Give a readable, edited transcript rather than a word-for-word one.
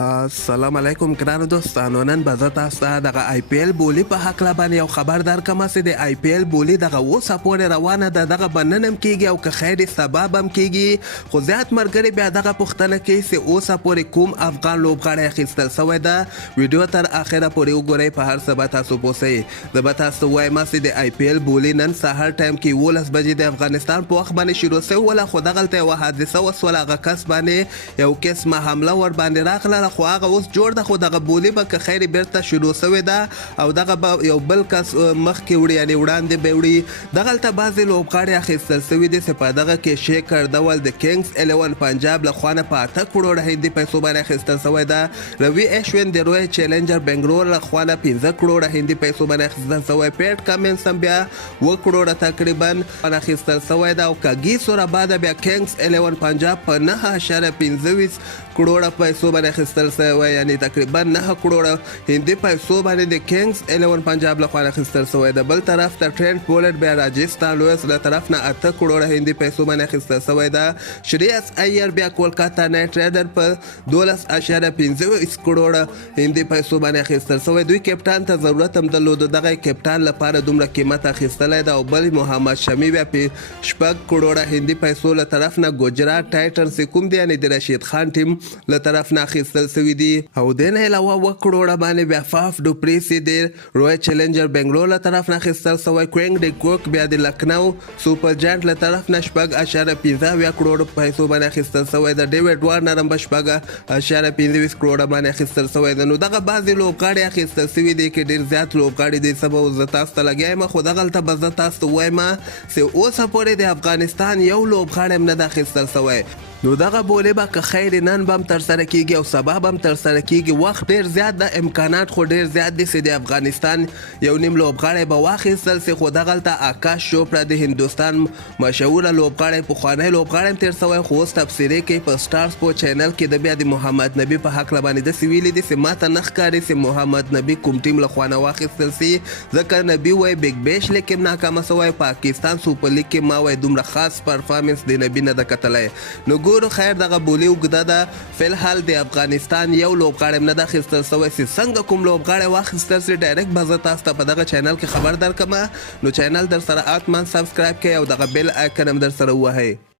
السلام علیکم ګرانو دوستانو. نن به زه تاسو ته دغه آی پی ایل بولي په هکله باندې یو خبر درکړم چې د آی پی ایل بولي دغه اوسه پورې روانه ده. دغه به نن هم کیږي او که خیر سبا به هم کیږي، خو زیات ملګري بیا دغه پوښتنه کوي چې اوسه پورې کوم افغان لوبغاړی اخیستل سوی ده. ویډیو تر اخره پورې وګورئ، په هر څه به تاسو پوه سئ. زه به تاسو ته وایم چې د آی پی ایل بولي نن سهار ټایم کې 11 بجې د افغانستان په وخت باندې شروع سوی وله، خو دغلته یوه حادثه وسوله. هغه کس باندې یو قسمه حمله ور باندې راغله، خو هغه اوس جوړ ده، خو دغه بولي به که خیر بیرته شروع سوې ده او دغه به یو بل کس مخکې وړي، یعنې وړاندې به وړي. دغلته بعضې لوبغاړي اخیستل سوي دي چې په دغه کې شیکر دول د کینګز 11 پنجاب له خوا نه په 8 کروړه هندي پیسو باندې اخیستل سوی ده. روي اشوین د روی چیلنجر بنګلور له خوا نه 15 کروړه هندي پیسو باندې اخیستل سوی. پیټ کمنس هم بیا 2 کروړه تقریبا اخیستل سوی ده او کاګي سوراباده بیا کینګز 11 پنجاب په 9.25 کروڑه پیسو باندې اخیستل سوی، یعنی تقریبا 9 کروڑه هندي پیسو باندې د کینګز 11 پنجاب له خوا اخیستل سوی. د بل طرف ته ټرینټ بولټ بیا راجستان رویلز له طرف نه 8 کروڑه هندي پیسو باندې اخیستل سوی ده. شریاس ایر بیا کولکاتا نایټ رایډر په 12.25 کروڑه هندي پیسو باندې اخیستل سوی. دوی کپټان ته ضرورت هم درلود، دغه کپټان لپاره دومره قیمت اخیستلی ده. او بل محمد شمی بیا په 6 کروڑه هندي پیسو له طرف نه ګجرات ټایټنز کوم دی، یعنی د رشید خان ټیم له طرف نه اخیستل سوي دي. او د نه علاوه 2 کروڑه باندې بیا فاف ډوپریسي د روی چیلنجر بنګلور له طرف نه اخیستل سوی. کوینګ د کوک بیا د لکنو سوپر جاینټ له طرف نه 4.15 کروڑه پیسو باندې اخیستل سوی ده. ډیوډ وارنر هم 4.25 کروڑه باندې اخیستل سوی ده. نو دغه بعضې لوبغاړي اخیستل سوي دي کې ډېر زیات لوبغاړي دي. سبا زه تاسو ته لګیا یم، خو دغلته به زه تاسو ته وایم چې اوسه پورې د افغانستان یو لوبغاړی هم نه ده اخیستل سوی. نو دغه بولي به که خیر نن به هم ترسره کیږي او سبا به هم ترسره کیږي. وخت ډېر زیات ده، امکانات خو ډېر زیات دي چې د افغانستان یو نیم لوبغاړی به واخیستل سي. خو دغلته آکاش چوپړا د هندوستان مشهوره لوبغاړی، پخوانی لوبغاړی هم تېر سوی، خو اوس تبصرې کوي په سټار سپورټ چینل کې. د بیا د محمد نبي په هکله باندې داسې ویلي دي چې ماته نه ښکاري چې محمد نبي کوم ټیم له خوا نه واخیستل سي، ځکه نبي وایي بګ بیش لیګ کې ناکامه سوی، پاکستان سوپر لیګ کې ما وایي دومره خاص پرفارمنس د نبي نه ده کتلی. نو ګورو خیر دغه بولي اوږده ده. فلحال د افغانستان یو لوبغاړی هم نه ده اخیستل سوی چې څنګه کوم لوبغاړی واخیستل سي ډایرکټ به زه تاسو ته په دغه چینل کې خبر درکړم. نو چینل در سره حتما سبسکرایب کړئ او دغه بیل آیکن هم در سره ووهئ.